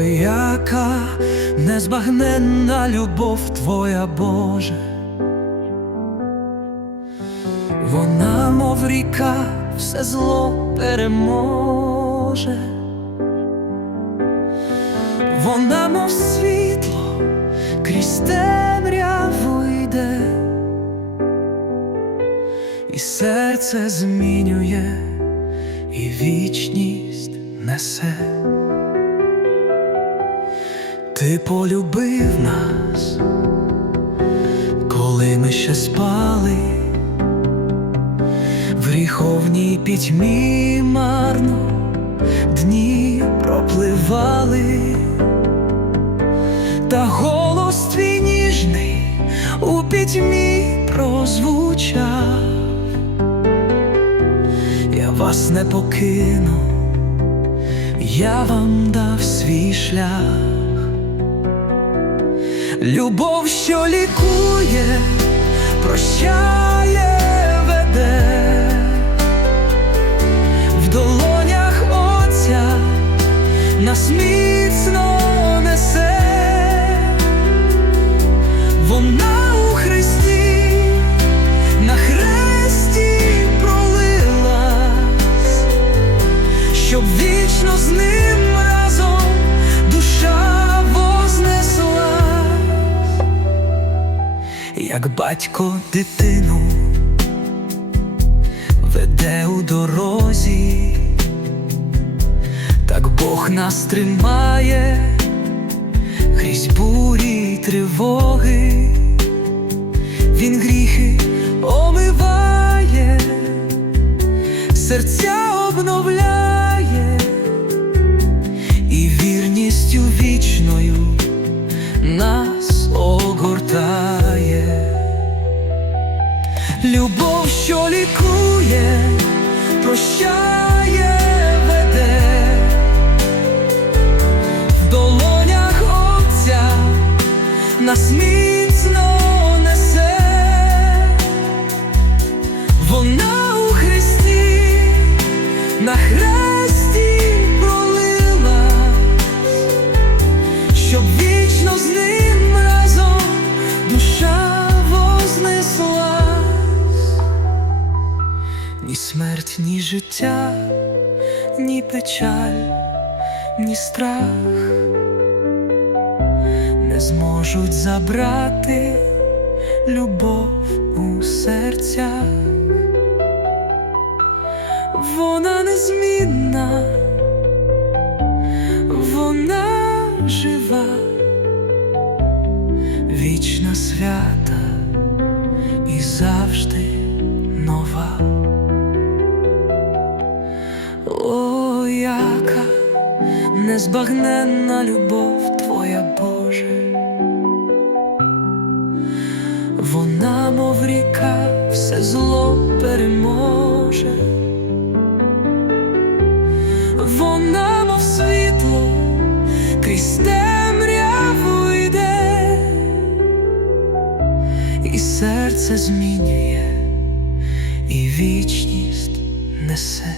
Яка незбагненна любов твоя, Боже. Вона, мов ріка, все зло переможе. Вона, мов світло, крізь темряву йде, і серце змінює, і вічність несе. Ти полюбив нас, коли ми ще спали, в гріховній пітьмі марно дні пропливали, та голос твій ніжний у пітьмі прозвучав. Я вас не покину, я вам дав свій шлях. Любов, що лікує, прощає, веде. В долонях Отця нас міцно як батько дитину веде у дорозі, так Бог нас тримає крізь бурі й тривоги, Він гріхи Любов, що лікує, прощає, веде. В долонях Отця нас смерть, ні життя, ні печаль, ні страх не зможуть забрати любов у серцях. Вона незмінна, вона жива, вічна свята і завжди незбагненна любов твоя, Боже. Вона, мов ріка, все зло переможе. Вона, мов світло, крізь темряву йде, і серце змінює, і вічність несе.